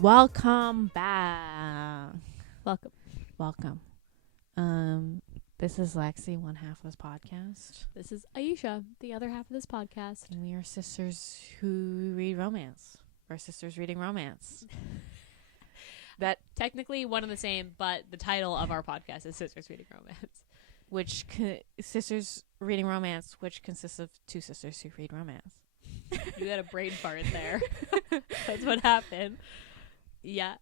Welcome back. Welcome. This is Lexi, one half of this podcast. This is Ayesha, the other half of this podcast. And we are sisters who read romance. We're sisters reading romance. That technically one and the same, but the title of our podcast is Sisters Reading Romance. Sisters reading romance, which consists of two sisters who read romance. You had a brain fart there. That's what happened. Yeah.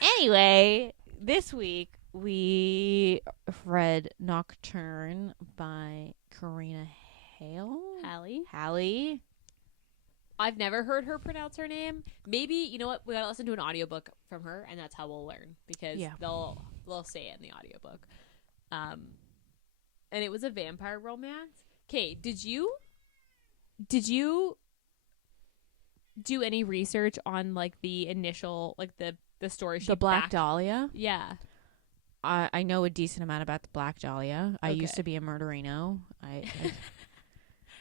Anyway, this week we read Nocturne by Karina Halle. I've never heard her pronounce her name. Maybe, you know what? We gotta listen to an audiobook from her, and that's how we'll learn. Because they'll say it in the audiobook. And it was a vampire romance. Okay, did you do any research on like the initial, like the story? The Black Dahlia? Yeah. I know a decent amount about the Black Dahlia. I used to be a murderino.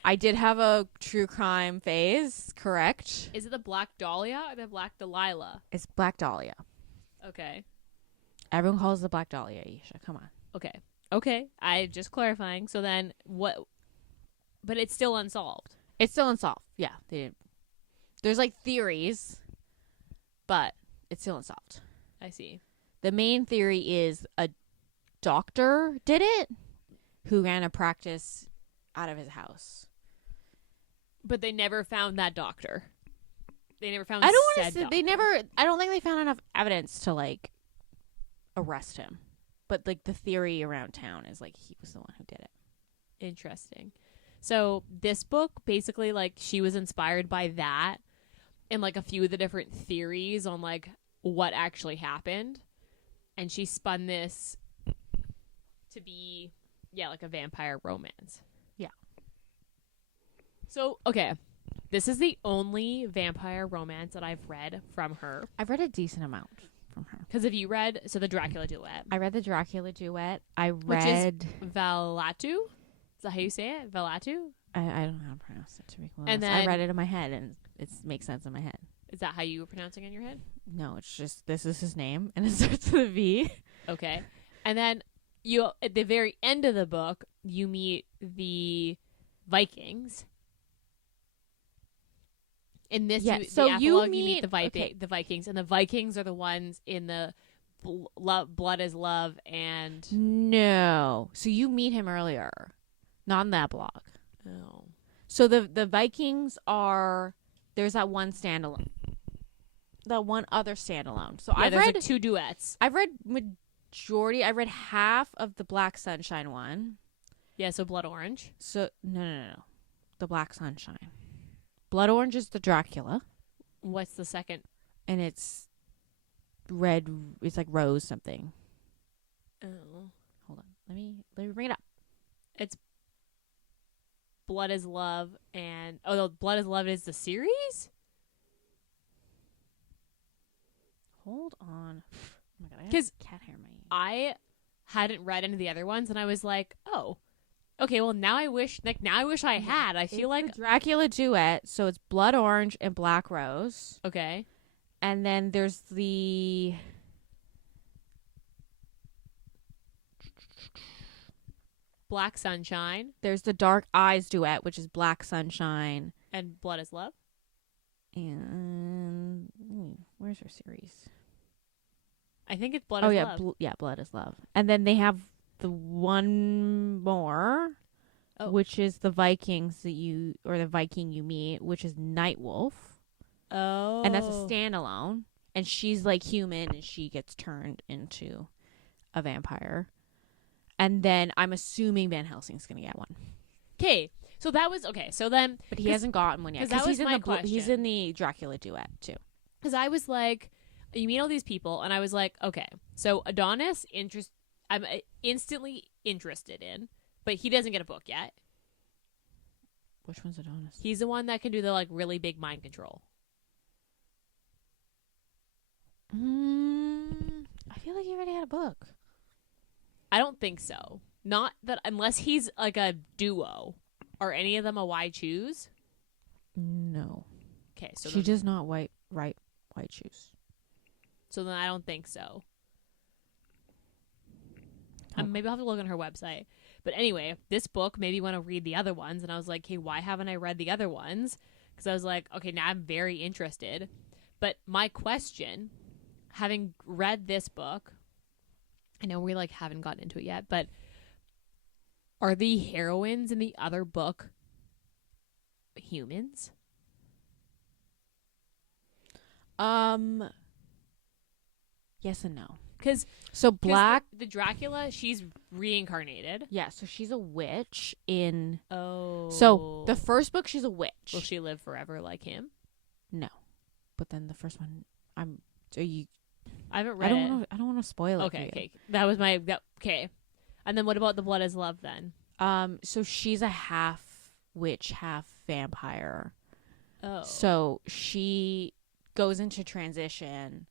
I did have a true crime phase, correct? Is it the Black Dahlia or the Black Delilah? It's Black Dahlia. Okay. Everyone calls it the Black Dahlia, Ayesha. Come on. Okay. I'm just clarifying. So then what? But it's still unsolved. It's still unsolved. Yeah. There's like theories, but it's still unsolved. I see. The main theory is a doctor did it who ran a practice out of his house. But they never found that doctor. They never found I don't said want to say doctor. I don't think they found enough evidence to like arrest him. But like the theory around town is like he was the one who did it. Interesting. So this book basically, like, she was inspired by that and like a few of the different theories on like what actually happened, and she spun this to be like a vampire romance. Yeah. So okay, this is the only vampire romance that I've read from her. I've read a decent amount from her. Because have you read the Dracula duet? I read the Dracula duet. Which is Valatu. Is that how you say it? Valatu? I don't know how to pronounce it, to be honest. And then, I read it in my head, and it makes sense in my head. Is that how you were pronouncing it in your head? No, it's just, this is his name, and it starts with a V. Okay. And then you, at the very end of the book, you meet the Vikings. In this, you meet the Vikings, and the Vikings are the ones in the Blood is Love and... No. So you meet him earlier. Not in that blog. Oh. So the Vikings are... There's that one standalone. That one other standalone. So I've read... like 2 duets. I've read majority... I read half of the Black Sunshine one. Yeah, so Blood Orange. So... No. The Black Sunshine. Blood Orange is the Dracula. What's the second? And it's red... It's like rose something. Oh. Hold on. Let me bring it up. It's Blood is Love and... Oh, no, Blood is Love is the series? Hold on. Oh my god, I have cat hair in my ear. I hadn't read any of the other ones, and I was like, oh, okay, well, now I wish I had. I feel like... the Dracula duet, so it's Blood Orange and Black Rose. Okay. And then there's the... Black Sunshine. There's the Dark Eyes duet, which is Black Sunshine. And Blood is Love. And... where's her series? I think it's Blood is Love. Blood is Love. And then they have the one more, which is the Vikings the Viking you meet, which is Nightwolf. Oh. And that's a standalone. And she's like human, and she gets turned into a vampire. And then I'm assuming Van Helsing's going to get one. Okay. So that was... Okay, so then... But he hasn't gotten one yet. Because that was my question. He's in the Dracula duet, too. Because I was like... You meet all these people, and I was like, okay, so Adonis, I'm instantly interested in, but he doesn't get a book yet. Which one's Adonis? He's the one that can do the like really big mind control. I feel like he already had a book. I don't think so. Not that unless he's like a duo. Are any of them a why choose? No. Okay, so she does not write white shoes. So then I don't think so. Oh. Maybe I'll have to look on her website. But anyway, this book made me want to read the other ones. And I was like, hey, why haven't I read the other ones? Because I was like, okay, now I'm very interested. But my question, having read this book, I know we like haven't gotten into it yet, but are the heroines in the other book humans? Yes and no. Because Black, the Dracula, she's reincarnated. yeah, so she's a witch in. Oh. So the first book, she's a witch. Will she live forever like him? No, but then the first one, I haven't read it. I don't want to spoil it. Okay, okay. That was okay. And then what about the Blood is Love then? So she's a half witch, half vampire. Oh. So she goes into transition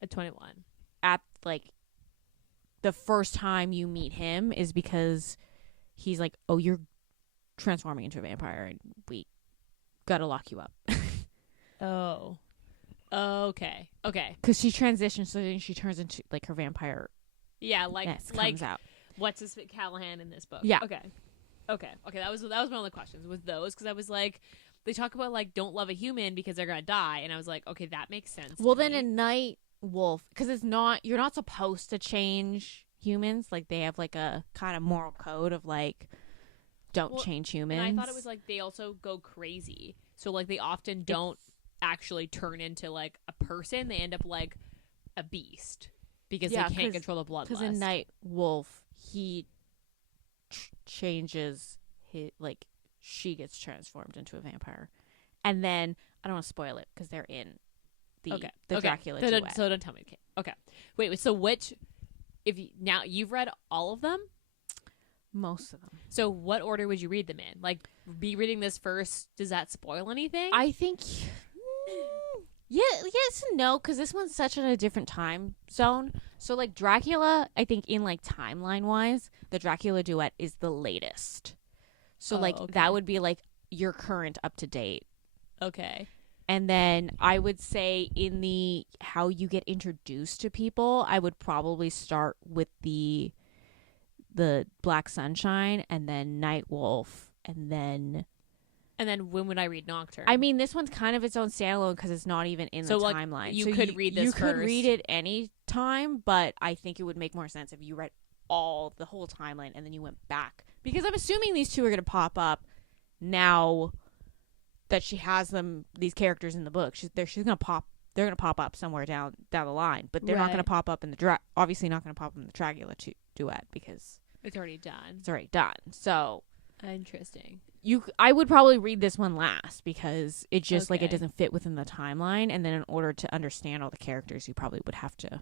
At 21. at like the first time you meet him is because he's like, oh, you're transforming into a vampire and we gotta lock you up. Oh. Okay. Okay. Because she transitions, so then she turns into like her vampire. Yeah, like comes out. What's his Callahan in this book? Yeah. Okay. That was my only questions with those, because I was like, they talk about like don't love a human because they're gonna die, and I was like, okay, that makes sense. Well, then in Night Wolf, because you're not supposed to change humans. Like they have like a kind of moral code of like don't change humans. And I thought it was like they also go crazy, so like they often don't actually turn into like a person. They end up like a beast because they can't control the bloodlust. Because in Night Wolf, he changes his like. She gets transformed into a vampire, and then I don't want to spoil it because they're in the Dracula duet. So don't tell me. Okay. Wait. So now you've read all of them? Most of them. So what order would you read them in? Like, be reading this first. Does that spoil anything? I think. Yes and no, because this one's such in a different time zone. So like Dracula, I think in like timeline wise, the Dracula duet is the latest. So, that would be, like, your current up-to-date. Okay. And then I would say in the how you get introduced to people, I would probably start with the Black Sunshine and then Night Wolf and then when would I read Nocturne? I mean, this one's kind of its own standalone because it's not even in the timeline. You could read this first. You could read it any time, but I think it would make more sense if you read the whole timeline and then you went back. Because I'm assuming these two are going to pop up now that she has these characters in the book. They're going to pop up somewhere down the line, but they're not going to pop up in obviously not going to pop up in the Dracula duet because it's already done. So interesting. I would probably read this one last because it just like it doesn't fit within the timeline, and then in order to understand all the characters, you probably would have to.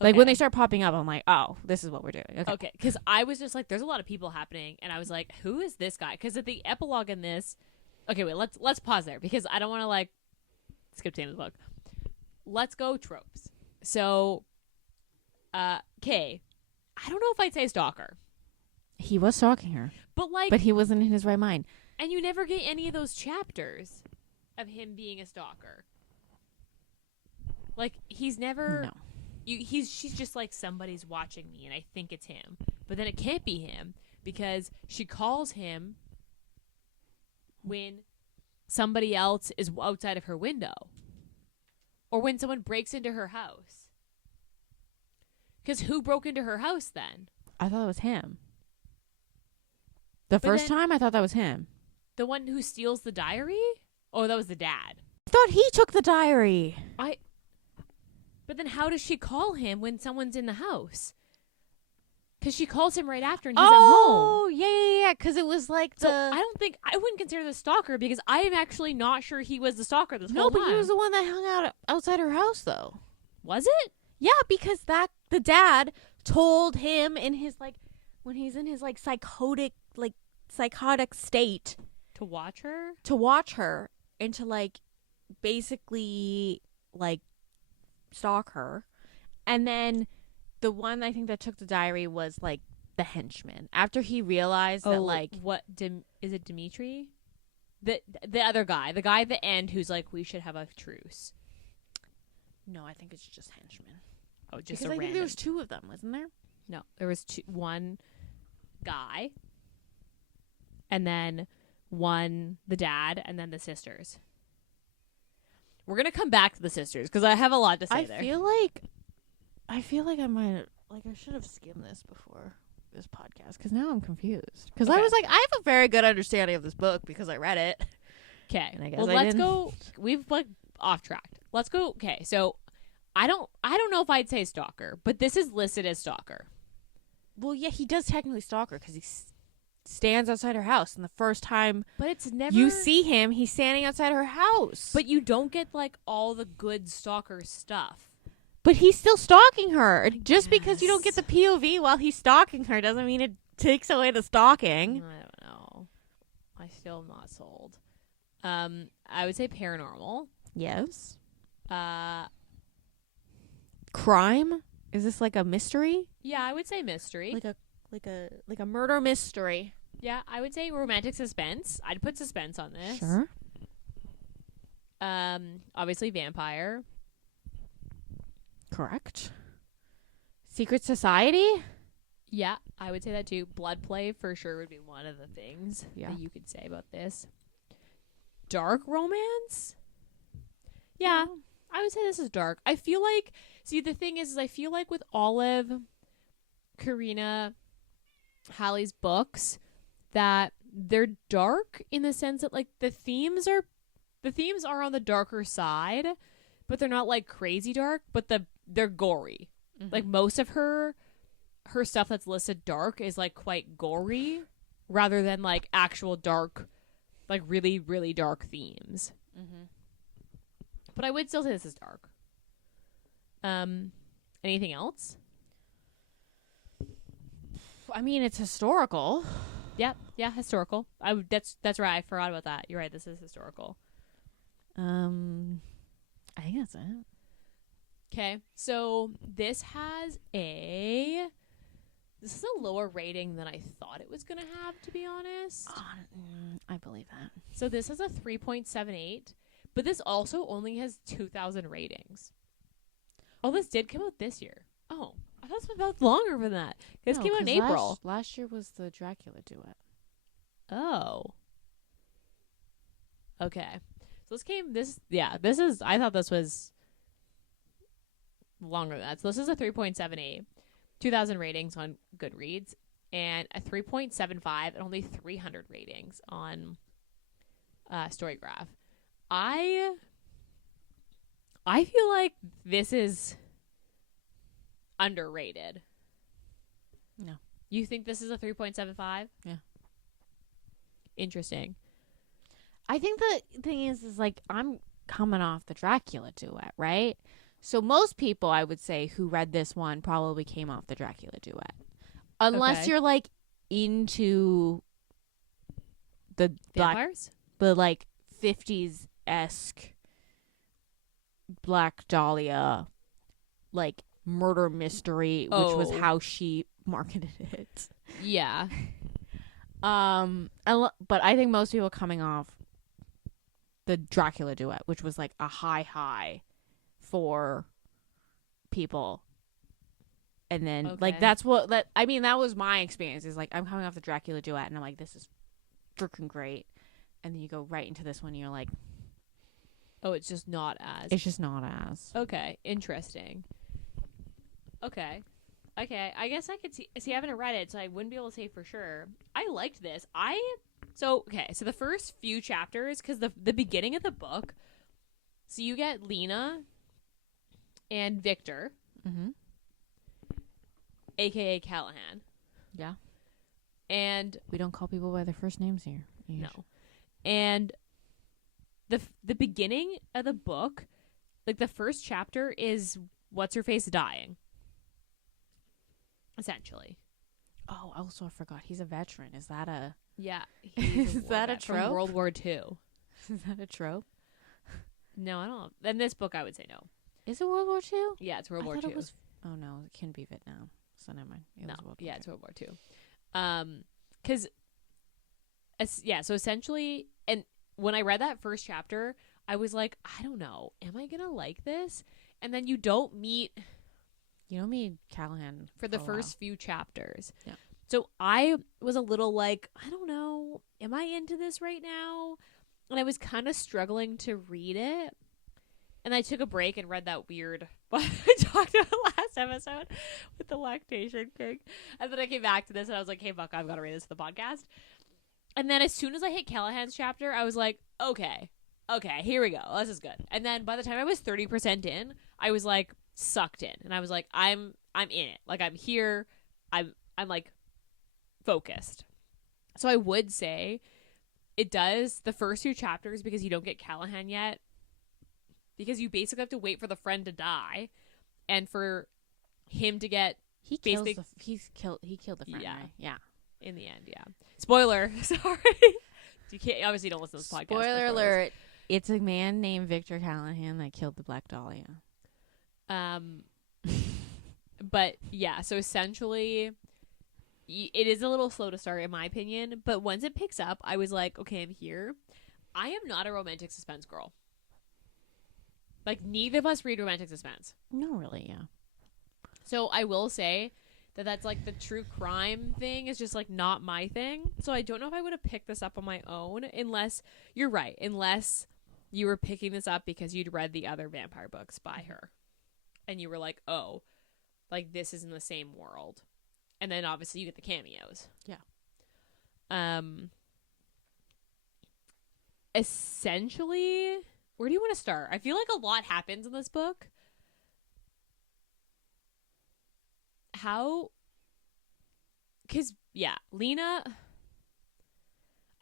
Like, when they start popping up, I'm like, oh, this is what we're doing. Okay, because I was just like, there's a lot of people happening, and I was like, who is this guy? Because at the epilogue in this... Okay, wait, let's pause there, because I don't want to, like, skip to the end of the book. Let's go tropes. So, Kay, I don't know if I'd say stalker. He was stalking her. But he wasn't in his right mind. And you never get any of those chapters of him being a stalker. Like, he's never... No. She's just like, somebody's watching me and I think it's him, but then it can't be him because she calls him when somebody else is outside of her window or when someone breaks into her house. Because who broke into her house then? I thought it was him. The first time I thought that was him. The one who steals the diary? Oh, that was the dad. I thought he took the diary. But then how does she call him when someone's in the house? Because she calls him right after and he's at home. Oh, yeah. Because it was like So I wouldn't consider the stalker because I am actually not sure he was the stalker this whole time. No, but he was the one that hung out outside her house, though. Was it? Yeah, because the dad told him in his, like, when he's in his, like, psychotic state. To watch her? To watch her and to, like, basically, like, stalk her. And then the one I think that took the diary was like the henchman after he realized that like is it Dimitri, the other guy, the guy at the end who's like, we should have a truce. No, I think it's just henchmen. Oh, just Because a I think random. there was 2 of them, wasn't there? No, there was one guy, and then one the dad, and then the sisters. We're gonna come back to the sisters because I have a lot to say there. I feel like I might like I should have skimmed this before this podcast because now I'm confused. Because I Okay. was like, I have a very good understanding of this book because I read it. Okay, And I guess well, I let's didn't. go. We've like off track. Let's go. Okay, so I don't know if I'd say stalker, but this is listed as stalker. Well, yeah, he does technically stalk her because he stands outside her house, and the first time But it's never you see him, he's standing outside her house. But you don't get like all the good stalker stuff. But he's still stalking her. Just because you don't get guess. the POV while he's stalking her doesn't mean it takes away the stalking. I don't know. I still am not sold. I would say paranormal. Yes. Uh, Crime? Is this like a mystery? yeah, I would say mystery. Like a murder mystery. Yeah, I would say romantic suspense. I'd put suspense on this. Sure. Obviously vampire. Correct. Secret Society? Yeah, I would say that too. Blood play for sure would be one of the things Yeah. that you could say about this. Dark romance? Yeah, I would say this is dark. I feel like, see, the thing is I feel like with Olive, Karina, Halle's books, that they're dark in the sense that like the themes are on the darker side, but they're not like crazy dark, but they're gory. Mm-hmm. Like most of her stuff that's listed dark is like quite gory rather than like actual dark, like really, really dark themes. Mm-hmm. But I would still say this is dark. Anything else? I mean, it's historical. Yeah, historical. That's right. I forgot about that. You're right. This is historical. I think that's it. Okay, so this has a lower rating than I thought it was gonna have, to be honest. I believe that. So this has a 3.78, but this also only has 2,000 ratings. Oh, this did come out this year. Oh, I thought it was about longer than that. This came out in April. Last year was the Dracula duet. Oh. Okay. So I thought this was longer than that. So this is a 3.78, 2,000 ratings on Goodreads, and a 3.75 and only 300 ratings on Storygraph. I feel like this is underrated. No. You think this is a 3.75? Yeah. Interesting. I think the thing is like I'm coming off the Dracula duet, right? So most people, I would say, who read this one probably came off the Dracula duet, unless Okay. you're like into the Vampires? the like 50s-esque Black Dahlia like murder mystery, which was Oh. how she marketed it. Yeah. But I think most people coming off the Dracula duet, which was like a high for people. And then like Okay. that was my experience, is like I'm coming off the Dracula duet and I'm like, this is freaking great. And then you go right into this one and you're like, Oh, it's just not as. it's just not as. Okay, interesting. Okay, I guess I could see. I haven't read it, so I wouldn't be able to say for sure. I liked this. So the first few chapters, because the beginning of the book, so you get Lena and Victor, Mm-hmm. aka Callahan, Yeah. and We don't call people by their first names here. no, and the beginning of the book, like the first chapter is what's her face dying, essentially. Oh, also I forgot. He's a veteran. Is that a Yeah, Is that a from trope? World War II? is that a trope? No, I don't. In this book, I would say no. Is it World War II? Yeah, it's World I War thought II. it was. Oh no, it can be Vietnam. So never mind. It No, was World yeah, War it's World War II. Because, so essentially, and when I read that first chapter, I was like, I don't know, am I gonna like this? and then you don't meet Callahan for the a first few chapters. Yeah. So I was a little like, I don't know, am I into this right now? And I was kind of struggling to read it. And I took a break and read that weird what I talked about last episode with the lactation king. And then I came back to this and I was like, hey, fuck, I've got to read this for the podcast. And then as soon as I hit Callahan's chapter, I was like, okay, here we go. This is good. And then by the time I was 30% in, I was like sucked in. And I was like, I'm in it. Like, I'm here. I'm like focused. So I would say it does the first few chapters, because you don't get Callahan yet, because you basically have to wait for the friend to die and for him to get he killed the friend. Yeah. Right? Yeah. In the end, yeah. Spoiler. Sorry. You can't, obviously don't listen to this podcast. Spoiler alert. It's a man named Victor Callahan that killed the Black Dahlia. But yeah, so essentially it is a little slow to start in my opinion, but once it picks up, I was like, okay, I'm here. I am not a romantic suspense girl. Like, neither of us read romantic suspense. No, really, yeah. So I will say that that's like the true crime thing is just like not my thing. So I don't know if I would have picked this up on my own, unless you're right, unless you were picking this up because you'd read the other vampire books by her and you were like, oh, like this is in the same world. And then obviously you get the cameos. Yeah. Essentially, where do you want to start? I feel like a lot happens in this book. Because, yeah, Lena,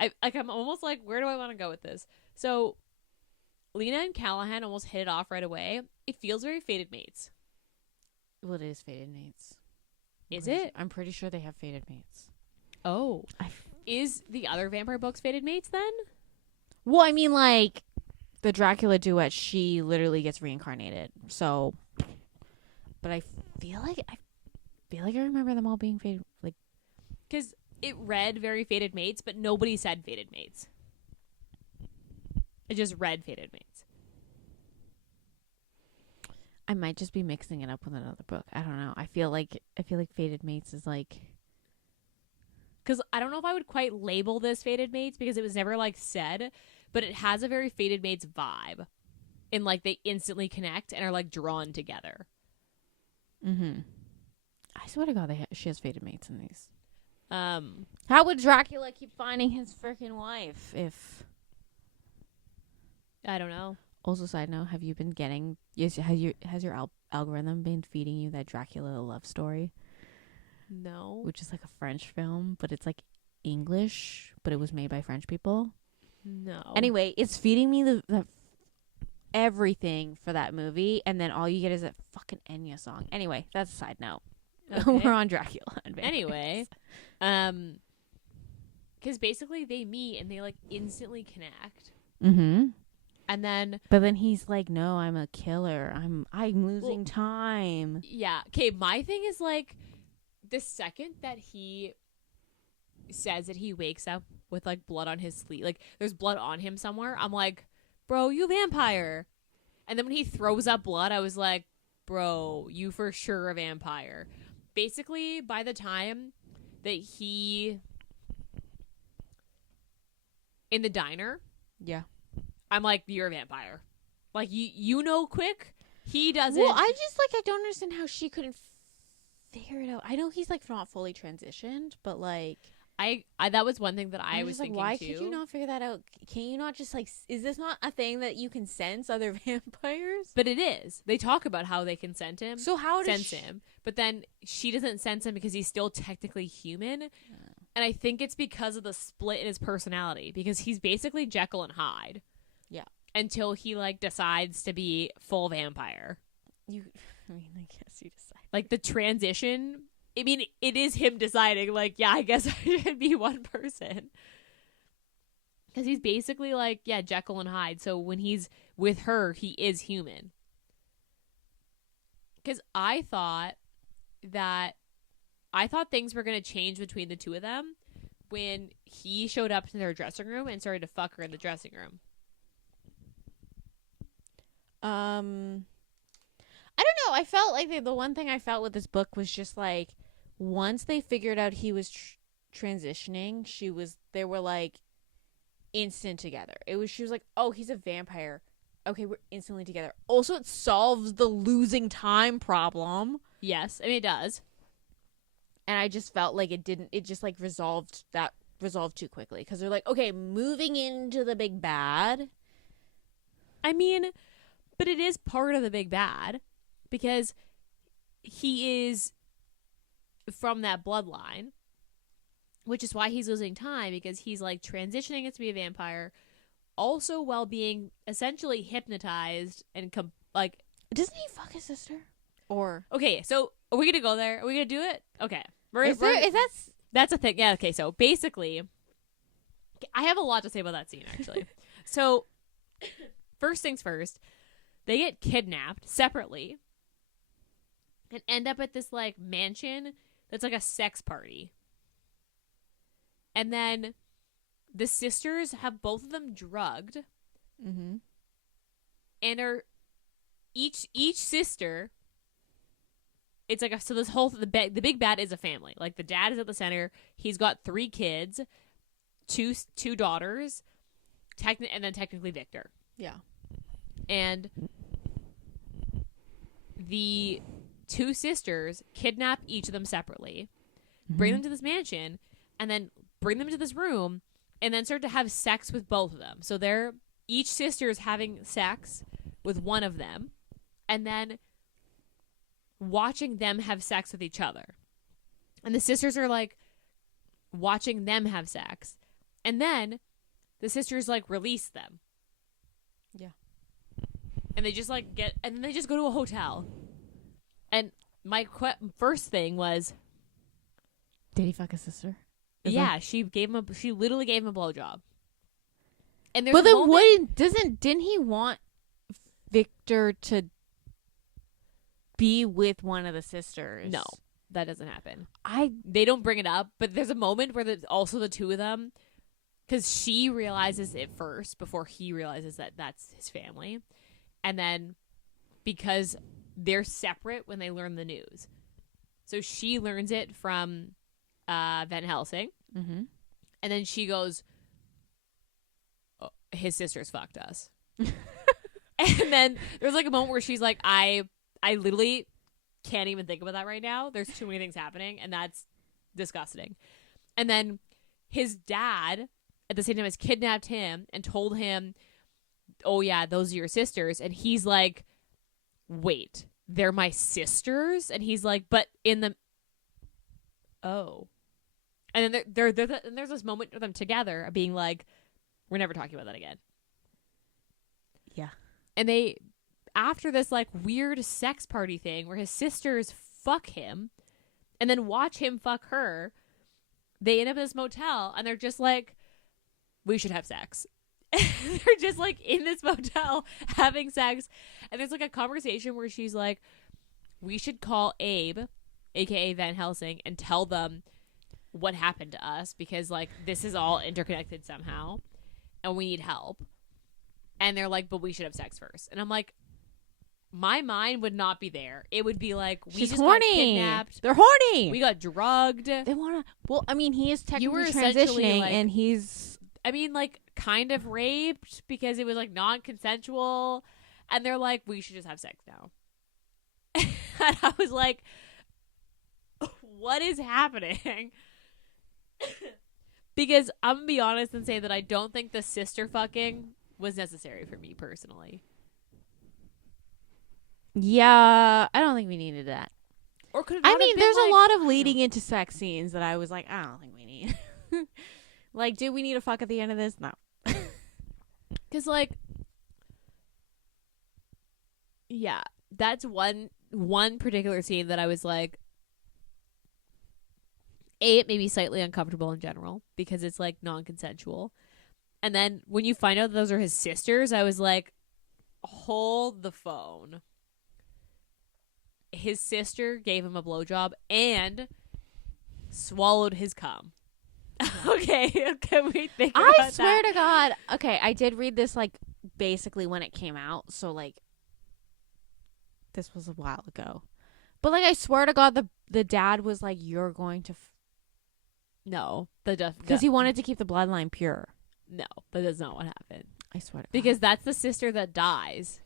I'm almost like, where do I want to go with this? So, Lena and Callahan almost hit it off right away. It feels very Fated Mates. Well, it is Fated Mates. Is it? I'm pretty sure they have Fated Mates. Oh. Is the other vampire books Fated Mates then? Well, I mean, like, the Dracula duet, she literally gets reincarnated. So, but I feel like I remember them all being fated, like, because it read very Fated Mates, but nobody said Fated Mates. It just read Fated Mates. I might just be mixing it up with another book. I don't know. I feel like Fated Mates is like, because I don't know if I would quite label this Fated Mates because it was never like said, but it has a very Fated Mates vibe, and like they instantly connect and are like drawn together. Mm-hmm. I swear to God, she has Fated Mates in these. How would Dracula keep finding his freaking wife if? I don't know. Also, side note: have you been getting? Has your algorithm been feeding you that Dracula love story? No. Which is like a French film, but it's like English, but it was made by French people. No. Anyway, it's feeding me the everything for that movie, and then all you get is that fucking Enya song. Anyway, that's a side note. Okay. We're on Dracula. Anyway, because basically they meet and they like instantly connect. Mm-hmm. And then, but then he's like, "No, I'm a killer. I'm losing time." Yeah. Okay. My thing is like, the second that he says that he wakes up with like blood on his sleeve, like there's blood on him somewhere, I'm like, bro, you vampire. And then when he throws up blood, I was like, bro, you for sure a vampire. Basically, by the time that he in the diner, yeah, I'm like, you're a vampire. Like you know quick. He doesn't. Well, I don't understand how she couldn't figure it out. I know he's like not fully transitioned, but like I that was one thing that I was thinking why too. Could you not figure that out? Can you not just like, is this not a thing that you can sense other vampires? But it is. They talk about how they can sense him. So how does sense him? But then she doesn't sense him because he's still technically human. And I think it's because of the split in his personality, because he's basically Jekyll and Hyde. Yeah. Until he like decides to be full vampire. I guess you decide. Like the transition, I mean, it is him deciding, like, yeah, I guess I should be one person. Because he's basically like, yeah, Jekyll and Hyde. So when he's with her, he is human. Because I thought things were going to change between the two of them when he showed up to their dressing room and started to fuck her in the dressing room. I felt like the one thing I felt with this book was just like once they figured out he was transitioning, they were like instant together. She was like, oh, he's a vampire. Okay, we're instantly together. Also, it solves the losing time problem. Yes, I mean, it does. And I just felt like it just like resolved too quickly. Because they're like, okay, moving into the big bad. I mean, but it is part of the big bad. Because he is from that bloodline. Which is why he's losing time. Because he's like transitioning to be a vampire. Also while being essentially hypnotized and like, doesn't he fuck his sister? Or okay, so are we gonna go there? Are we gonna do it? Okay, that's a thing. Yeah. Okay, so basically, I have a lot to say about that scene actually. So first things first, they get kidnapped separately and end up at this like mansion that's like a sex party, and then the sisters have both of them drugged, and are each sister. It's like so this whole the big bad is a family. Like the dad is at the center. He's got 3 kids, two daughters, and then technically Victor. Yeah, and the 2 sisters kidnap each of them separately, bring them to this mansion, and then bring them to this room. And then start to have sex with both of them. So each sister is having sex with one of them. And then watching them have sex with each other. And the sisters are like watching them have sex. And then the sisters like release them. Yeah. And they just like and then they just go to a hotel. And my first thing was, did he fuck his sister? Yeah, she literally gave him a blowjob. And but then didn't he want Victor to be with one of the sisters? No, that doesn't happen. They don't bring it up, but there's a moment where there's also the 2 of them, because she realizes it first before he realizes that that's his family, and then because they're separate when they learn the news, so she learns it from Van Helsing, and then she goes, oh, his sisters fucked us. And then there's like a moment where she's like, I literally can't even think about that right now. There's too many things happening, and that's disgusting. And then his dad at the same time has kidnapped him and told him, oh yeah, those are your sisters. And he's like, wait, they're my sisters? And he's like, but in the oh. And then and there's this moment of them together being like, we're never talking about that again. Yeah. And after this like weird sex party thing where his sisters fuck him and then watch him fuck her, they end up in this motel and they're just like, we should have sex. They're just like in this motel having sex. And there's like a conversation where she's like, we should call Abe, aka Van Helsing, and tell them what happened to us, because like this is all interconnected somehow and we need help. And they're like, but we should have sex first. And I'm like, my mind would not be there. It would be like, we just got kidnapped. They're horny. We got drugged. They want to. Well, I mean, he is technically transitioning, like, and he's. I mean, like, kind of raped because it was like non-consensual. And they're like, we should just have sex now. And I was like, what is happening? Because I'm gonna be honest and say that I don't think the sister fucking was necessary for me personally. Yeah, I don't think we needed that. Or could it I mean, there's like, a lot of leading into sex scenes that I was like, I don't think we need. Like, do we need a fuck at the end of this? No. Because, like, yeah, that's one particular scene that I was like, it made me slightly uncomfortable in general because it's like non-consensual. And then when you find out that those are his sisters, I was like, hold the phone. His sister gave him a blowjob and swallowed his cum. Okay, can we think about that? I swear to God. Okay, I did read this like basically when it came out, so like this was a while ago. But like, I swear to God, the dad was like, "You're going to," No, the death because he wanted to keep the bloodline pure. No, that is not what happened. I swear to God. Because that's the sister that dies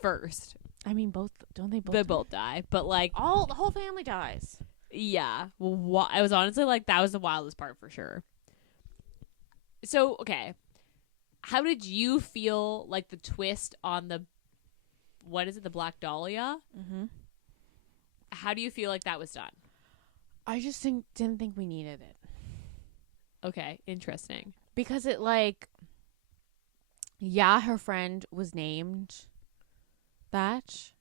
first. I mean, both don't they both? They both die, but like the whole family dies. yeah, I was honestly like that was the wildest part for sure. So okay, how did you feel like the twist on the what is it, the Black Dahlia? Mm-hmm. How do you feel like that was done? I just didn't think we needed it. Okay, interesting. Because it like, yeah, her friend was named that,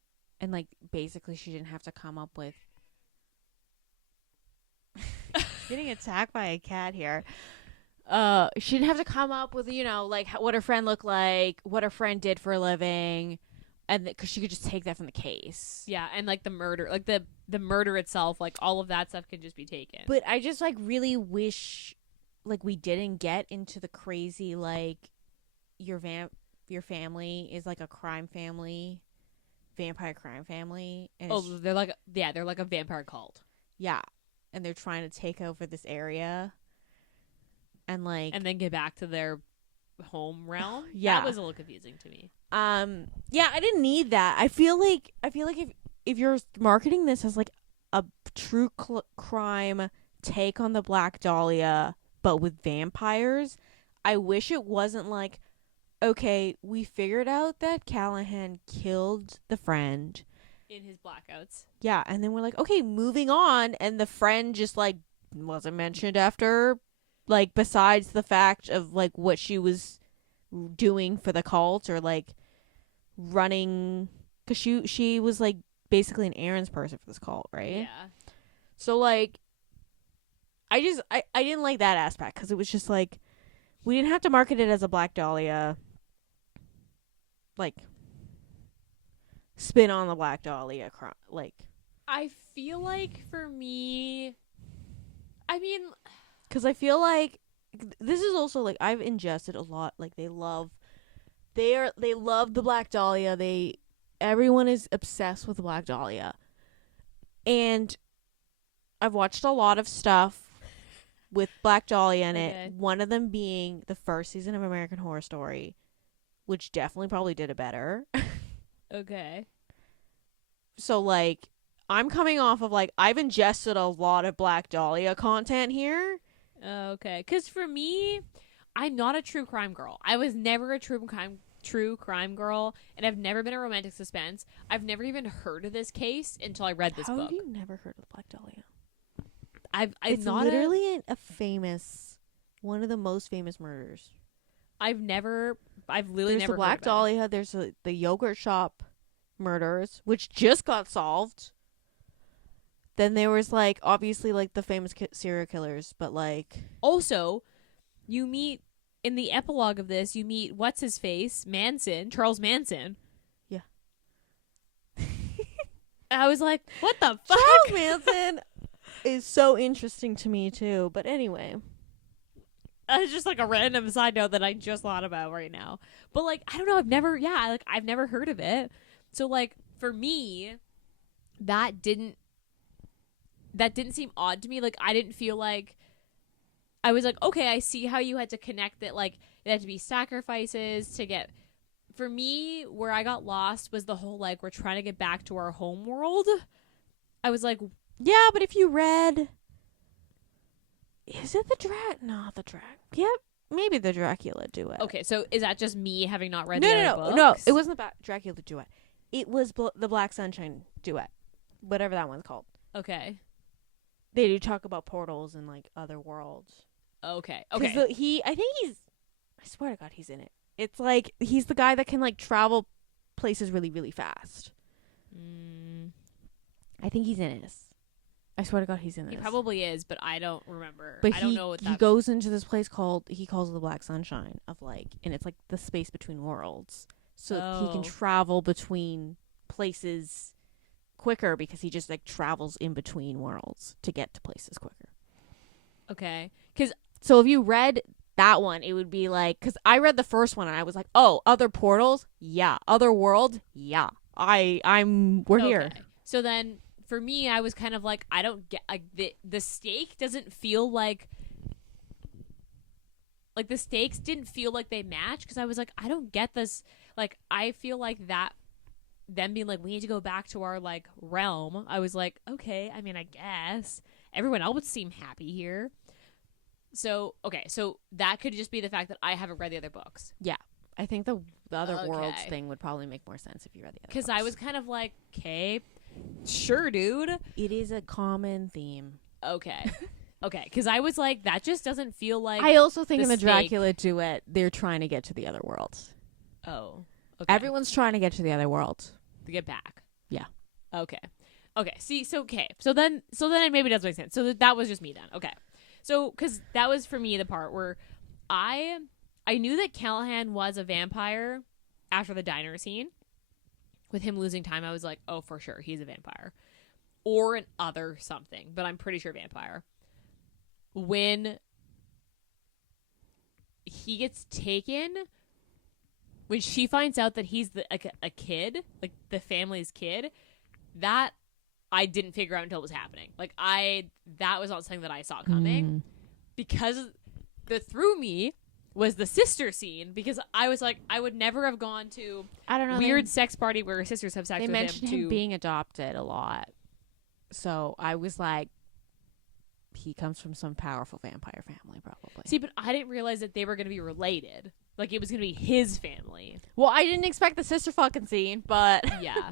and like basically she didn't have to come up with getting attacked by a cat here. She didn't have to come up with, you know, like what her friend looked like, what her friend did for a living, and because she could just take that from the case. Yeah, and like the murder, like the murder itself, like all of that stuff can just be taken. But I just like really wish like we didn't get into the crazy like your family is like a crime family, vampire crime family. And they're like a vampire cult. Yeah, and they're trying to take over this area, and like and then get back to their home realm. Yeah, that was a little confusing to me. Yeah, I didn't need that. I feel like if you're marketing this as like a true crime take on the Black Dahlia, but with vampires, I wish it wasn't like, okay, we figured out that Callahan killed the friend in his blackouts. Yeah, and then we're like, okay, moving on, and the friend just like wasn't mentioned after, like besides the fact of like what she was doing for the cult or like running, because she was like basically an errands person for this cult, right? Yeah. So like, I didn't like that aspect because it was just like we didn't have to market it as a Black Dahlia, like spin on the Black Dahlia like. I feel like for me, I mean, because I feel like this is also like I've ingested a lot. Like they love the Black Dahlia. Everyone is obsessed with the Black Dahlia, and I've watched a lot of stuff with Black Dahlia in it. One of them being the first season of American Horror Story, which definitely probably did it better. Okay. So like, I'm coming off of like I've ingested a lot of Black Dahlia content here. Okay, because for me, I'm not a true crime girl. I was never a true crime girl, and I've never been a romantic suspense. I've never even heard of this case until I read this book. How have you never heard of Black Dahlia? It's not literally a famous, one of the most famous murders. I've literally there's never the Black heard Dahlia. There's the yogurt shop murders, which just got solved. Then there was like obviously like the famous serial killers, but like also you meet in the epilogue of this, you meet what's his face, Charles Manson. Yeah. I was like, what the fuck? Charles Manson is so interesting to me too. But anyway, it's just like a random side note that I just thought about right now. But like, I don't know. I've never heard of it. So like for me, that didn't seem odd to me. Like I didn't feel like I was like, okay, I see how you had to connect that. Like it had to be sacrifices to get. For me, where I got lost was the whole like we're trying to get back to our home world. I was like, yeah, but if you read, is it the Not the Yep, maybe the Dracula duet. Okay, so is that just me having not read No, books? it wasn't about Dracula duet. It was the Black Sunshine duet, whatever that one's called. Okay. They do talk about portals and like other worlds. Okay. I swear to God, he's in it. It's like he's the guy that can like travel places really, really fast. I think he's in this. I swear to God, he's in this. He probably is, but I don't remember. But I don't know what that. He goes into this place he calls it the Black Sunshine of like, and it's like the space between worlds. So he can travel between places quicker because he just like travels in between worlds to get to places quicker. Okay. So if you read that one, it would be like, because I read the first one and I was like, oh, other portals? Yeah. Other world? Yeah. we're here. So then for me, I was kind of like, I don't get, like, the stake doesn't feel like the stakes didn't feel like they match, because I was like, I don't get this. Like, I feel like that, them being like, we need to go back to our, like, realm. I was like, okay, I mean, I guess. Everyone else would seem happy here. So, okay, so that could just be the fact that I haven't read the other books. Yeah. I think the other worlds thing would probably make more sense if you read the other books. Because I was kind of like, okay, sure, dude. It is a common theme. Okay. Okay, because I was like, that just doesn't feel like. I also think in the stake. Dracula duet, they're trying to get to the other worlds. Oh. Okay. Everyone's trying to get to the other world. To get back. Yeah. Okay. Okay. See, so, okay. So then it maybe does make sense. So that was just me then. Okay. So, because that was for me the part where I knew that Callahan was a vampire after the diner scene. With him losing time, I was like, oh, for sure, he's a vampire. Or an other something, but I'm pretty sure vampire. When he gets taken, when she finds out that he's a kid, like the family's kid, that I didn't figure out until it was happening. Like, that was not something that I saw coming. Because the threw me was the sister scene, because I was like, I would never have gone to I don't know, weird sex party where her sisters have sex with him. They mentioned him being adopted a lot. So I was like, he comes from some powerful vampire family, probably. See, but I didn't realize that they were going to be related. Like, it was going to be his family. Well, I didn't expect the sister fucking scene, but yeah.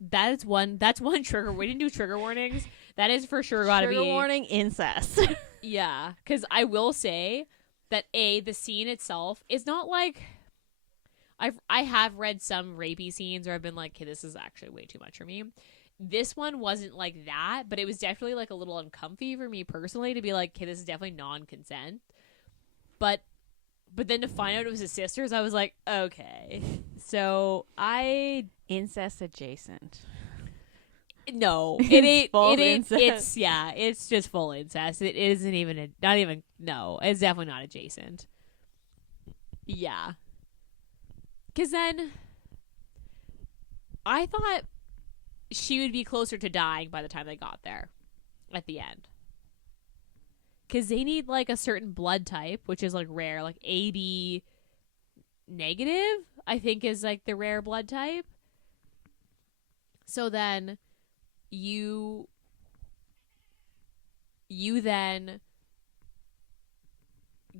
That's one trigger. We didn't do trigger warnings. That is for sure got to be. Trigger warning, incest. Yeah. Because I will say that, the scene itself is not like. I have read some rapey scenes where I've been like, okay, this is actually way too much for me. This one wasn't like that, but it was definitely like a little uncomfy for me personally to be like, okay, this is definitely non-consent. But then to find out it was his sisters, I was like, okay. So incest adjacent. No, it ain't. Full It ain't. incest. It's just full incest. It isn't even. No, it's definitely not adjacent. Yeah. Because then I thought she would be closer to dying by the time they got there at the end. Because they need, like, a certain blood type, which is, like, rare. Like, AB negative, I think, is, like, the rare blood type. So then you then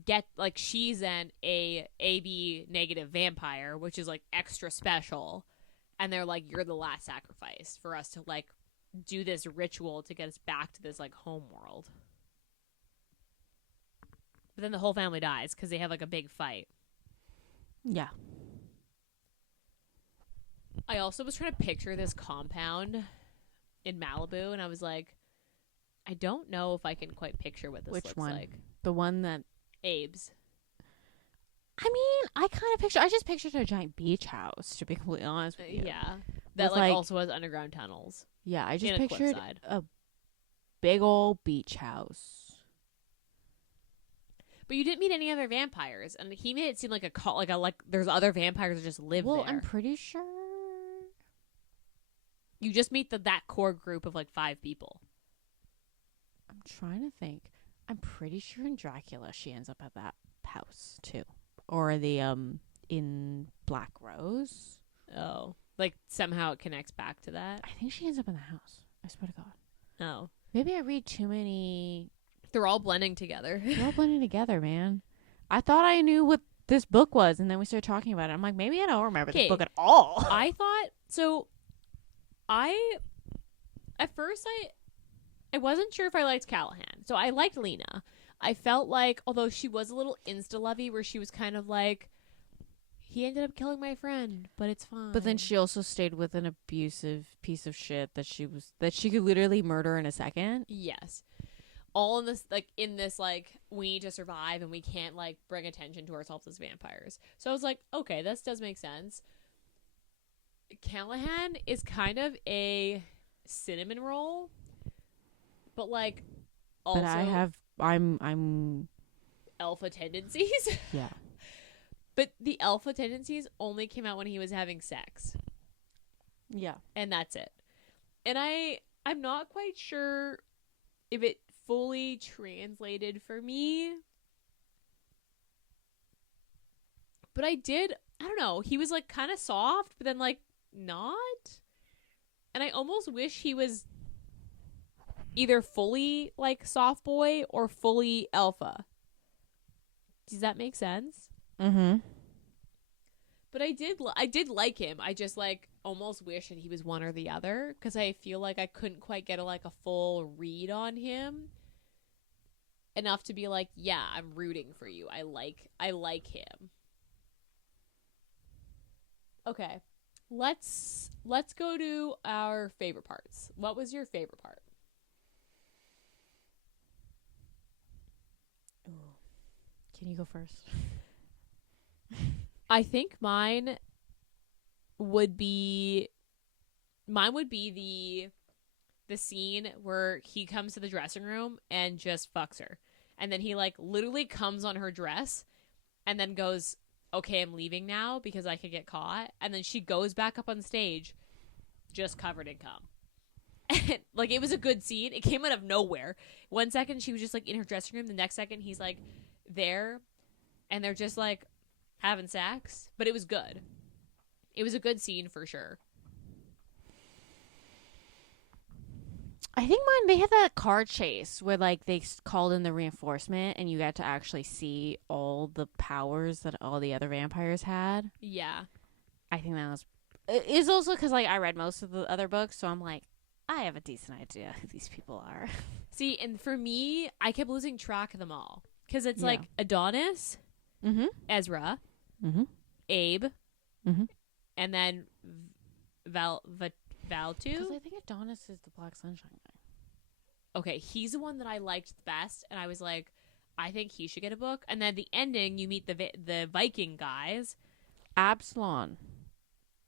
get, like, she's then a AB negative vampire, which is, like, extra special. And they're like, you're the last sacrifice for us to, like, do this ritual to get us back to this, like, home world. But then the whole family dies because they have, like, a big fight. Yeah. I also was trying to picture this compound in Malibu, and I was like, I don't know if I can quite picture what this looks like. The one that... Abe's. I mean, I just pictured a giant beach house, to be completely honest with you. Yeah. That, like, also has underground tunnels. Yeah, I just pictured a big old beach house. But you didn't meet any other vampires, and he made it seem like there's other vampires that just live there. Well, I'm pretty sure. You just meet that core group of, like, 5 people. I'm trying to think. I'm pretty sure in Dracula she ends up at that house too, or the in Black Rose. Oh, like somehow it connects back to that. I think she ends up in the house. I swear to God. Oh, maybe I read too many. They're all blending together. They're all blending together, man. I thought I knew what this book was, and then we started talking about it. I'm like, maybe I don't remember this book at all. I thought so. At first I wasn't sure if I liked Callahan. So I liked Lena. I felt like, although she was a little insta-lovey, where she was kind of like, he ended up killing my friend, but it's fine. But then she also stayed with an abusive piece of shit that she could literally murder in a second. Yes. All in this, we need to survive and we can't, like, bring attention to ourselves as vampires. So I was like, okay, this does make sense. Callahan is kind of a cinnamon roll, but, like, also but I'm alpha tendencies. Yeah. But the alpha tendencies only came out when he was having sex. Yeah. and that's it. And I'm not quite sure if it fully translated for me. But I don't know, he was like kind of soft, but then like not. And I almost wish he was either fully like soft boy or fully alpha. Does that make sense? Mm-hmm. But I did like him. I just like almost wish that he was one or the other, because I feel like I couldn't quite get a full read on him enough to be like, yeah, I'm rooting for you. I like him. Okay. Let's go to our favorite parts. What was your favorite part? Ooh. Can you go first? I think mine would be the scene where he comes to the dressing room and just fucks her. And then he like literally comes on her dress and then goes, "Okay, I'm leaving now because I could get caught." And then she goes back up on stage just covered in cum. And like, it was a good scene. It came out of nowhere. One second she was just like in her dressing room, the next second he's like there and they're just like having sex, but it was good. It was a good scene for sure. I think mine, they had that car chase where like they called in the reinforcement and you got to actually see all the powers that all the other vampires had. Yeah. I think that was, it's also because like I read most of the other books, so I'm like, I have a decent idea who these people are. See, and for me, I kept losing track of them all because it's Yeah. like Adonis, Mm-hmm. Ezra, Mm-hmm. Abe, Mm-hmm. and then Valtu. Because I think Adonis is the Black Sunshine guy. Okay, he's the one that I liked best, and I was like, I think he should get a book. And then the ending, you meet the Viking guys. Absalon.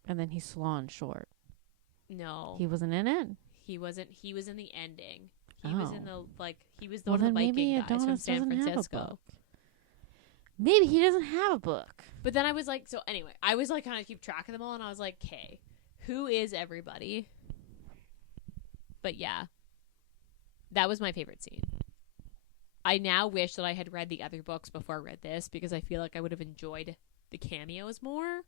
And then he's Salon short. No, He wasn't in it? he wasn't. He was in the ending. He was in the he was the Well, one of the then Viking maybe guys from Adonis San doesn't have a Francisco. book. Maybe he doesn't have a book. But then I was like, so anyway, I was like kind of keep track of them all, and I was like, okay, who is everybody? But yeah, that was my favorite scene. I now wish that I had read the other books before I read this, because I feel like I would have enjoyed the cameos more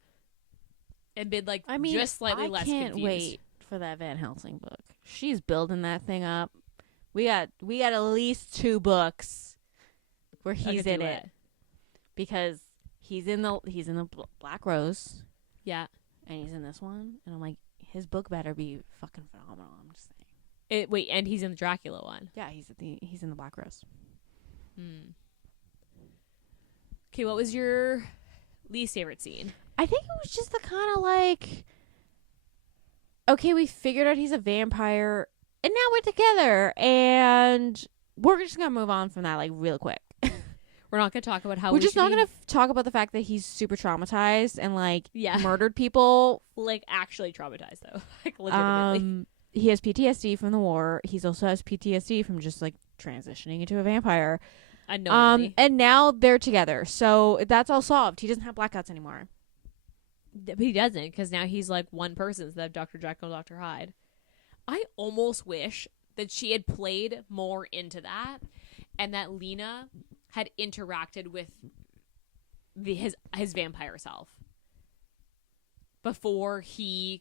and been like, just slightly less confused. I can't wait for that Van Helsing book. She's building that thing up. We got at least 2 books where he's in it. Because he's in the Black Rose. Yeah. And he's in this one. And I'm like, his book better be fucking phenomenal. I'm just saying. Wait, and he's in the Dracula one. Yeah, he's in the Black Rose. Okay, what was your least favorite scene? I think it was just the kind of like, okay, we figured out he's a vampire, and now we're together, and we're just gonna move on from that like real quick. We're not going to talk about how we're just not gonna talk about the fact that he's super traumatized and like murdered people. Like actually traumatized though, like legitimately. He has PTSD from the war. He's also has PTSD from just like transitioning into a vampire. Unknowingly. And now they're together, so that's all solved. He doesn't have blackouts anymore. But he doesn't, because now he's like one person instead of Dr. Jekyll and Dr. Hyde. I almost wish that she had played more into that, and that Lena had interacted with his vampire self before he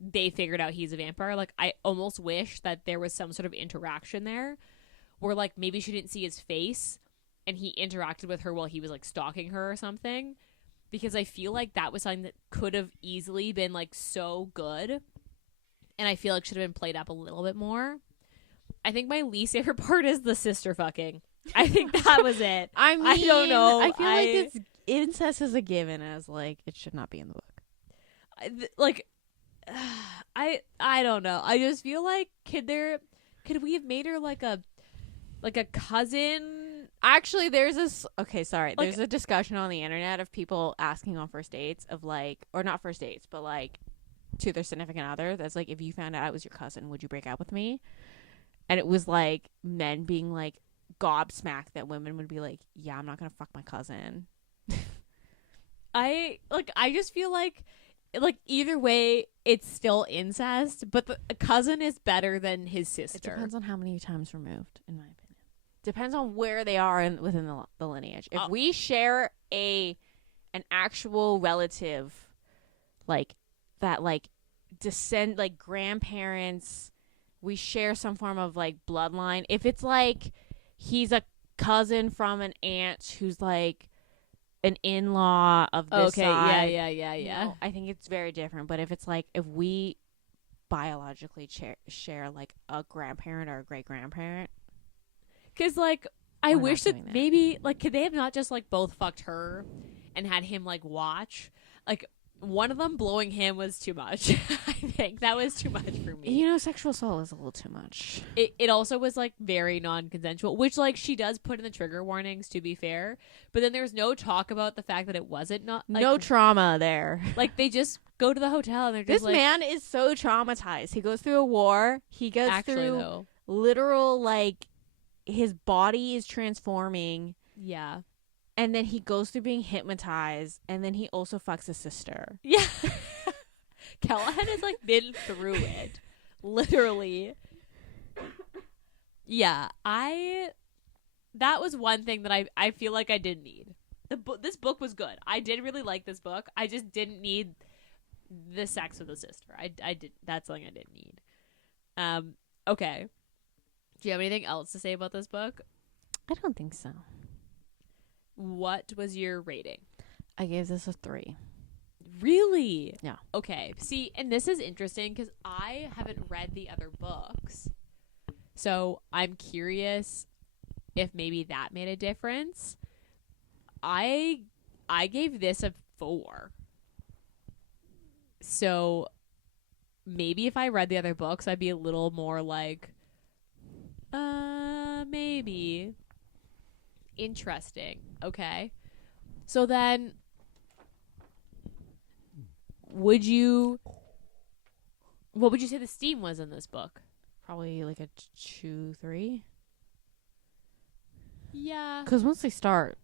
they figured out he's a vampire. Like, I almost wish that there was some sort of interaction there where like maybe she didn't see his face and he interacted with her while he was like stalking her or something, because I feel like that was something that could have easily been like so good, and I feel like should have been played up a little bit more. I think my least favorite part is the sister fucking. I think that was it. I mean, I don't know. I feel like it's incest is a given, as like it should not be in the book. I don't know. I just feel like could we have made her like a cousin? Actually, there's this. Okay, sorry. There's a discussion on the internet of people asking on first dates of like, or not first dates, but like to their significant other. That's like, if you found out I was your cousin, would you break up with me? And it was like men being like gobsmacked that women would be like, yeah, I'm not gonna fuck my cousin. I just feel like like either way, it's still incest, but the cousin is better than his It sister. depends on how many times removed, in my opinion. Depends on where they are within the lineage. If we share an actual relative, like that, like descend, like grandparents, we share some form of like bloodline. If it's like he's a cousin from an aunt who's like an in-law of this side, yeah. I think it's very different. But if it's like if we biologically share like a grandparent or a great grandparent, because like I We're not wish that doing that. maybe like could they have not just like both fucked her and had him like watch, like one of them blowing him was too much. I think that was too much for me. you know, sexual assault is a little too much. It also was like very non-consensual, which like she does put in the trigger warnings, to be fair, but then there's no talk about the fact that it wasn't not like, No trauma there. like they just go to the hotel and they're just This like, man is so traumatized. He goes through a war. He goes actually through though, literal, like, his body is transforming, yeah, and then he goes through being hypnotized, and then he also fucks his sister. yeah. Callahan has like been through it, literally. Yeah, that was one thing that I feel like I didn't need. This book was good. I did really like this book. I just didn't need the sex with the sister. I did. That's something I didn't need. Okay. Do you have anything else to say about this book? I don't think so. What was your rating? I gave this a 3. Really? Yeah. Okay. See, and this is interesting because I haven't read the other books. So I'm curious if maybe that made a difference. I gave this a 4. So maybe if I read the other books, I'd be a little more like, maybe. Interesting. Okay. So then, what would you say the steam was in this book? Probably like a 2, 3. Yeah, Because once they start,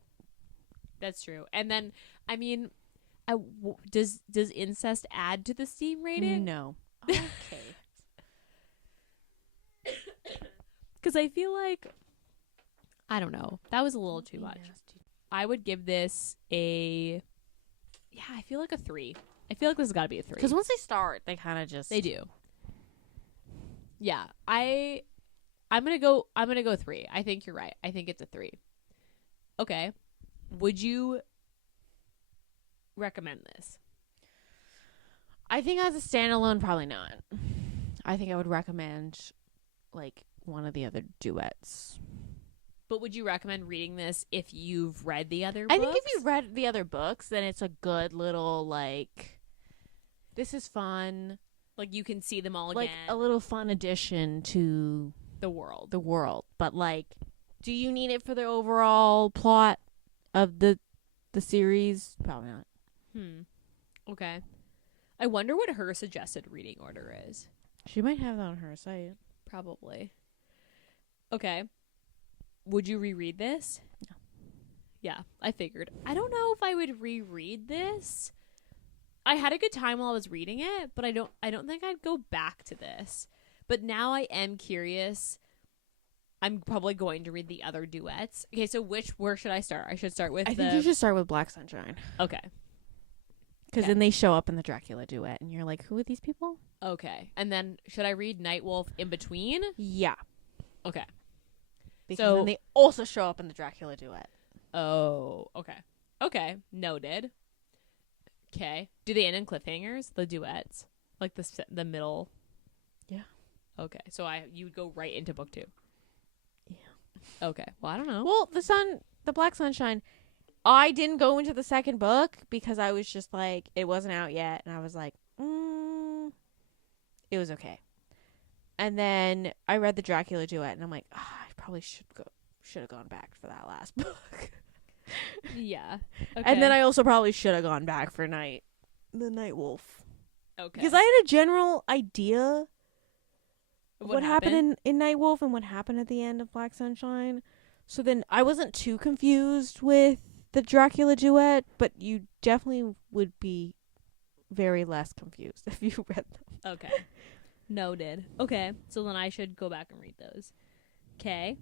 that's true. And then, I mean, does incest add to the steam rating? no. Okay. Because I feel like, I don't know, that was a little too much. I would give this I feel like a 3. I feel like this has got to be a 3. Because once they start, they kind of just... They do. Yeah, I'm gonna go 3. I think you're right. I think it's a 3. Okay. Would you recommend this? I think as a standalone, probably not. I think I would recommend like one of the other duets. But would you recommend reading this if you've read the other books? I think if you've read the other books, then it's a good little like, this is fun. like you can see them all Like again. a little fun addition to the world. the world. But like, do you need it for the overall plot of the series? Probably not. Okay. I wonder what her suggested reading order is. She might have that on her site. Probably. Okay. Would you reread this? No. Yeah, I figured. I don't know if I would reread this. I had a good time while I was reading it, but I don't think I'd go back to this. But now I am curious. I'm probably going to read the other duets. Okay, so where should I start? I should start with I think you should start with Black Sunshine. Okay. Because then they show up in the Dracula duet, and you're like, who are these people? Okay. And then should I read Nightwolf in between? Yeah. Okay. Because then they also show up in the Dracula duet. Oh, okay. Okay, noted. Okay. Do they end in cliffhangers, the duets? Like the middle? Yeah. Okay, so you would go right into book 2. Yeah. Okay. Well, I don't know. Well, the Black Sunshine, I didn't go into the second book because I was just like, it wasn't out yet, and I was like, it was okay. And then I read the Dracula duet, and I'm like, I probably should have gone back for that last book. Yeah. Okay. And then I also probably should have gone back for the Night Wolf. Okay. Because I had a general idea of what happened happened? in Night Wolf and what happened at the end of Black Sunshine. So then I wasn't too confused with the Dracula duet, but you definitely would be very less confused if you read them. Okay. Noted. Okay, so then I should go back and read those. Okay.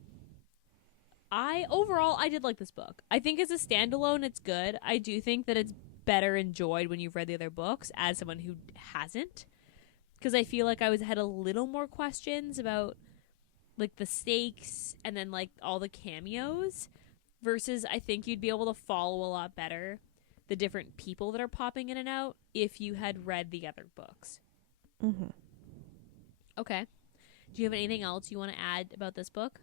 Overall, I did like this book. I think as a standalone, it's good. I do think that it's better enjoyed when you've read the other books as someone who hasn't. Because I feel like I had a little more questions about, like, the stakes and then, like, all the cameos. Versus I think you'd be able to follow a lot better the different people that are popping in and out if you had read the other books. Mm-hmm. Okay. Do you have anything else you want to add about this book?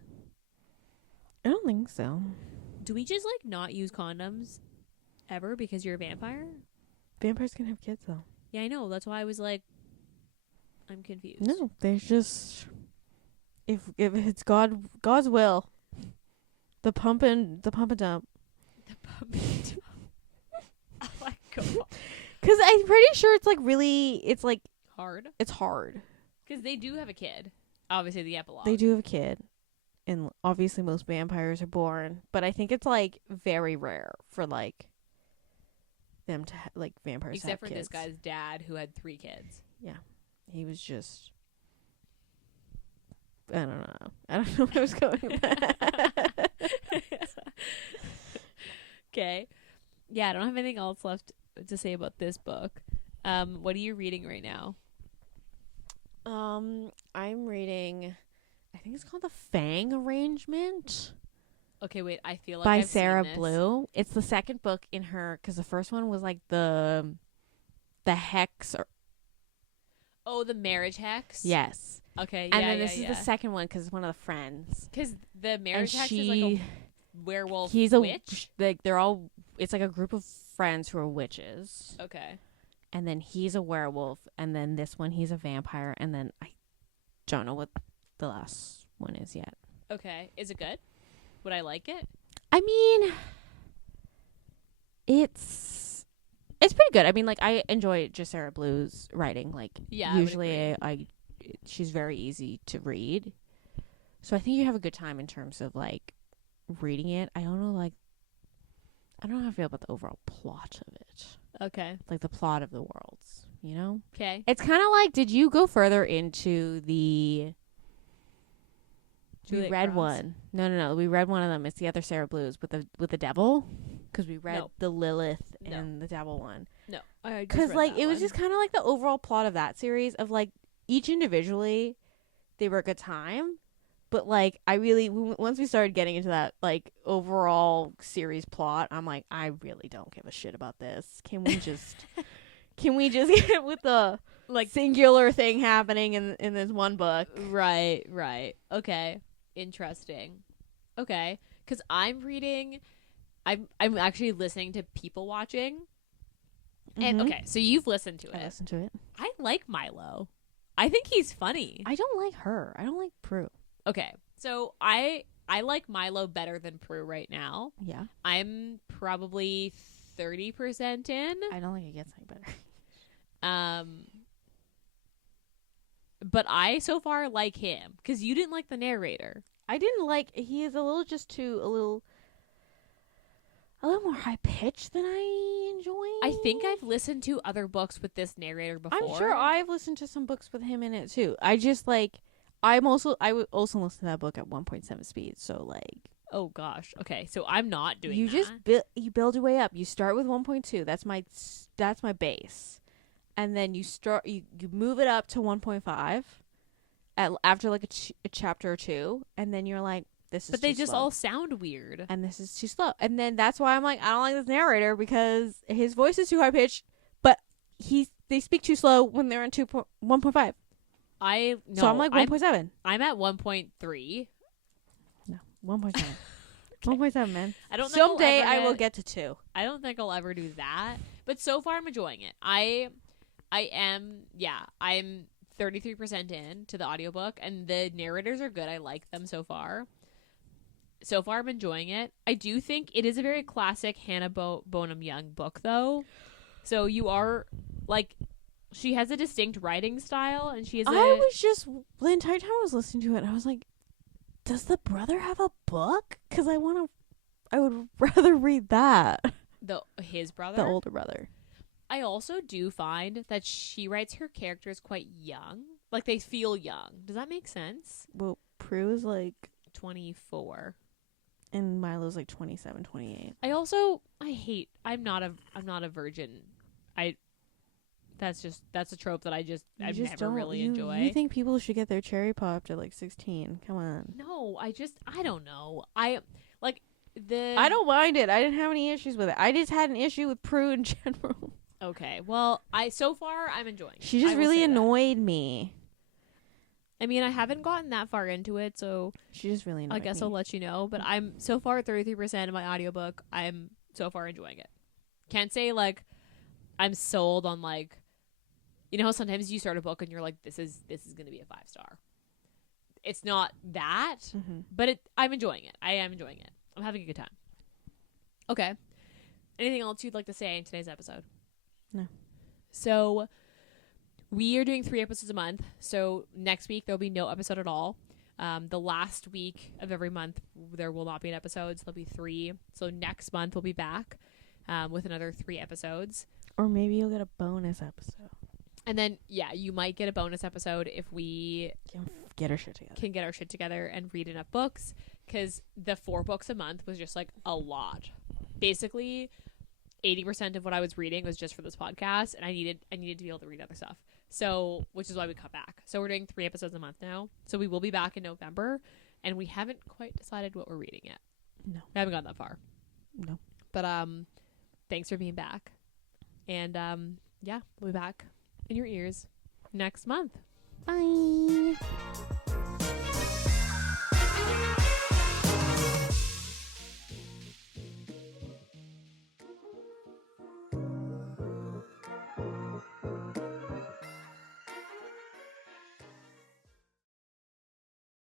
I don't think so. Do we just, like, not use condoms ever because you're a vampire? Vampires can have kids, though. Yeah, I know. That's why I was like, I'm confused. No, there's just... If it's God's will, the pump and dump. The puppy. Oh my god. Because I'm pretty sure it's, like, really... It's, like... Hard? It's hard. Because they do have a kid. Obviously, the epilogue. They do have a kid. And obviously most vampires are born. But I think it's, like, very rare for, like, them to, like, vampires Except to have for kids. this guy's dad who had 3 kids. Yeah. He was just... I don't know. I don't know where I was going with that. Okay. Yeah, I don't have anything else left to say about this book. What are you reading right now? I'm reading... I think it's called The Fang Arrangement Okay, wait. I feel like by I've Sarah seen this. Blue. It's the second book in her... Because the first one was, like, the hex... Oh, the marriage hex? Yes. Okay, And then this is the second one because it's one of the friends. Because the marriage And hex is like a werewolf he's a witch? like they're all... It's like a group of friends who are witches. Okay. And then he's a werewolf. And then this one, he's a vampire. And then I don't know what the last one is yet. Okay. Is it good? Would I like it? I mean, it's pretty good. I mean, like, I enjoy just Sarah Blue's writing. Like, Yeah, I would usually she's very easy to read. So I think you have a good time in terms of, like, reading it. I don't know how I feel about the overall plot of it. Okay. Like, the plot of the worlds, you know? Okay. It's kind of like, did you go further into the... We Juliet read Cross? one. No. We read one of them. It's the other Sarah Blues with the devil. Because we read No. the Lilith No. and the devil one. No. I just Because, read like, that it was one. just kind of like the overall plot of that series of, like, each individually, they were a good time. But, like, once we started getting into that, like, overall series plot, I'm like, I really don't give a shit about this. Can we just get with the, like, singular thing happening in this one book? Right. Okay. Interesting. Okay. Because I'm actually listening to People Watching. And, okay, so you've listened to it. I listened to it. I like Milo. I think he's funny. I don't like her. I don't like Prue. Okay. So I like Milo better than Prue right now. Yeah. I'm probably 30% in. I don't think it gets any better. But I so far like him because you didn't like the narrator. I didn't like. He is a little more high pitched than I enjoy. I think I've listened to other books with this narrator before. I'm sure I've listened to some books with him in it too. I just like. I would also listen to that book at 1.7 speed. So like. Oh gosh. Okay. So I'm not doing. You that. just you build your way up. You start with 1.2. That's my base, and then you move it up to 1.5. After like a chapter or two, and then you're like, this is. But they too just slow. all sound weird. And this is too slow. And then that's why I'm like, I don't like this narrator because his voice is too high pitched, but they speak too slow when they're in 1.5. So I'm like 1.7. I'm at 1.3. No, 1.7. 1.7, man. I don't think Someday I will get to 2. I don't think I'll ever do that. But so far I'm enjoying it. I'm 33% in to the audiobook, and the narrators are good. I like them so far. So far I'm enjoying it. I do think it is a very classic Hannah Bonham Young book, though. So you are, like, she has a distinct writing style, and she has I was just, the entire time I was listening to it, I was like, does the brother have a book? Because I would rather read that. his brother? The older brother. I also do find that she writes her characters quite young. Like, they feel young. Does that make sense? Well, Prue is like 24. and Milo's like 27, 28. I'm not a virgin. That's a trope that I never really enjoy. You think people should get their cherry popped at like 16? Come on. No, I don't know. I don't mind it. I didn't have any issues with it. I just had an issue with Prue in general. Okay. Well, so far I'm enjoying it. She just really annoyed me. I mean, I haven't gotten that far into it, so she just really annoyed me. I guess I'll let you know, but I'm so far at 33% of my audiobook. I'm so far enjoying it. Can't say like I'm sold on like, you know how sometimes you start a book and you're like, this is going to be a 5-star. It's not that, but I'm enjoying it. I am enjoying it. I'm having a good time. Okay. Anything else you'd like to say in today's episode? No. So we are doing 3 episodes a month. So next week there'll be no episode at all. The last week of every month there will not be an episode. So there'll be 3. So next month we'll be back with another 3 episodes. Or maybe you'll get a bonus episode. And then, yeah, you might get a bonus episode if we can get our shit together and read enough books. Because the 4 books a month was just like a lot. Basically, 80% of what I was reading was just for this podcast, and I needed to be able to read other stuff. So, which is why we cut back. So we're doing 3 episodes a month now. So we will be back in November, and we haven't quite decided what we're reading yet. No, we haven't gone that far. No, but thanks for being back, and yeah, we'll be back in your ears next month. Bye.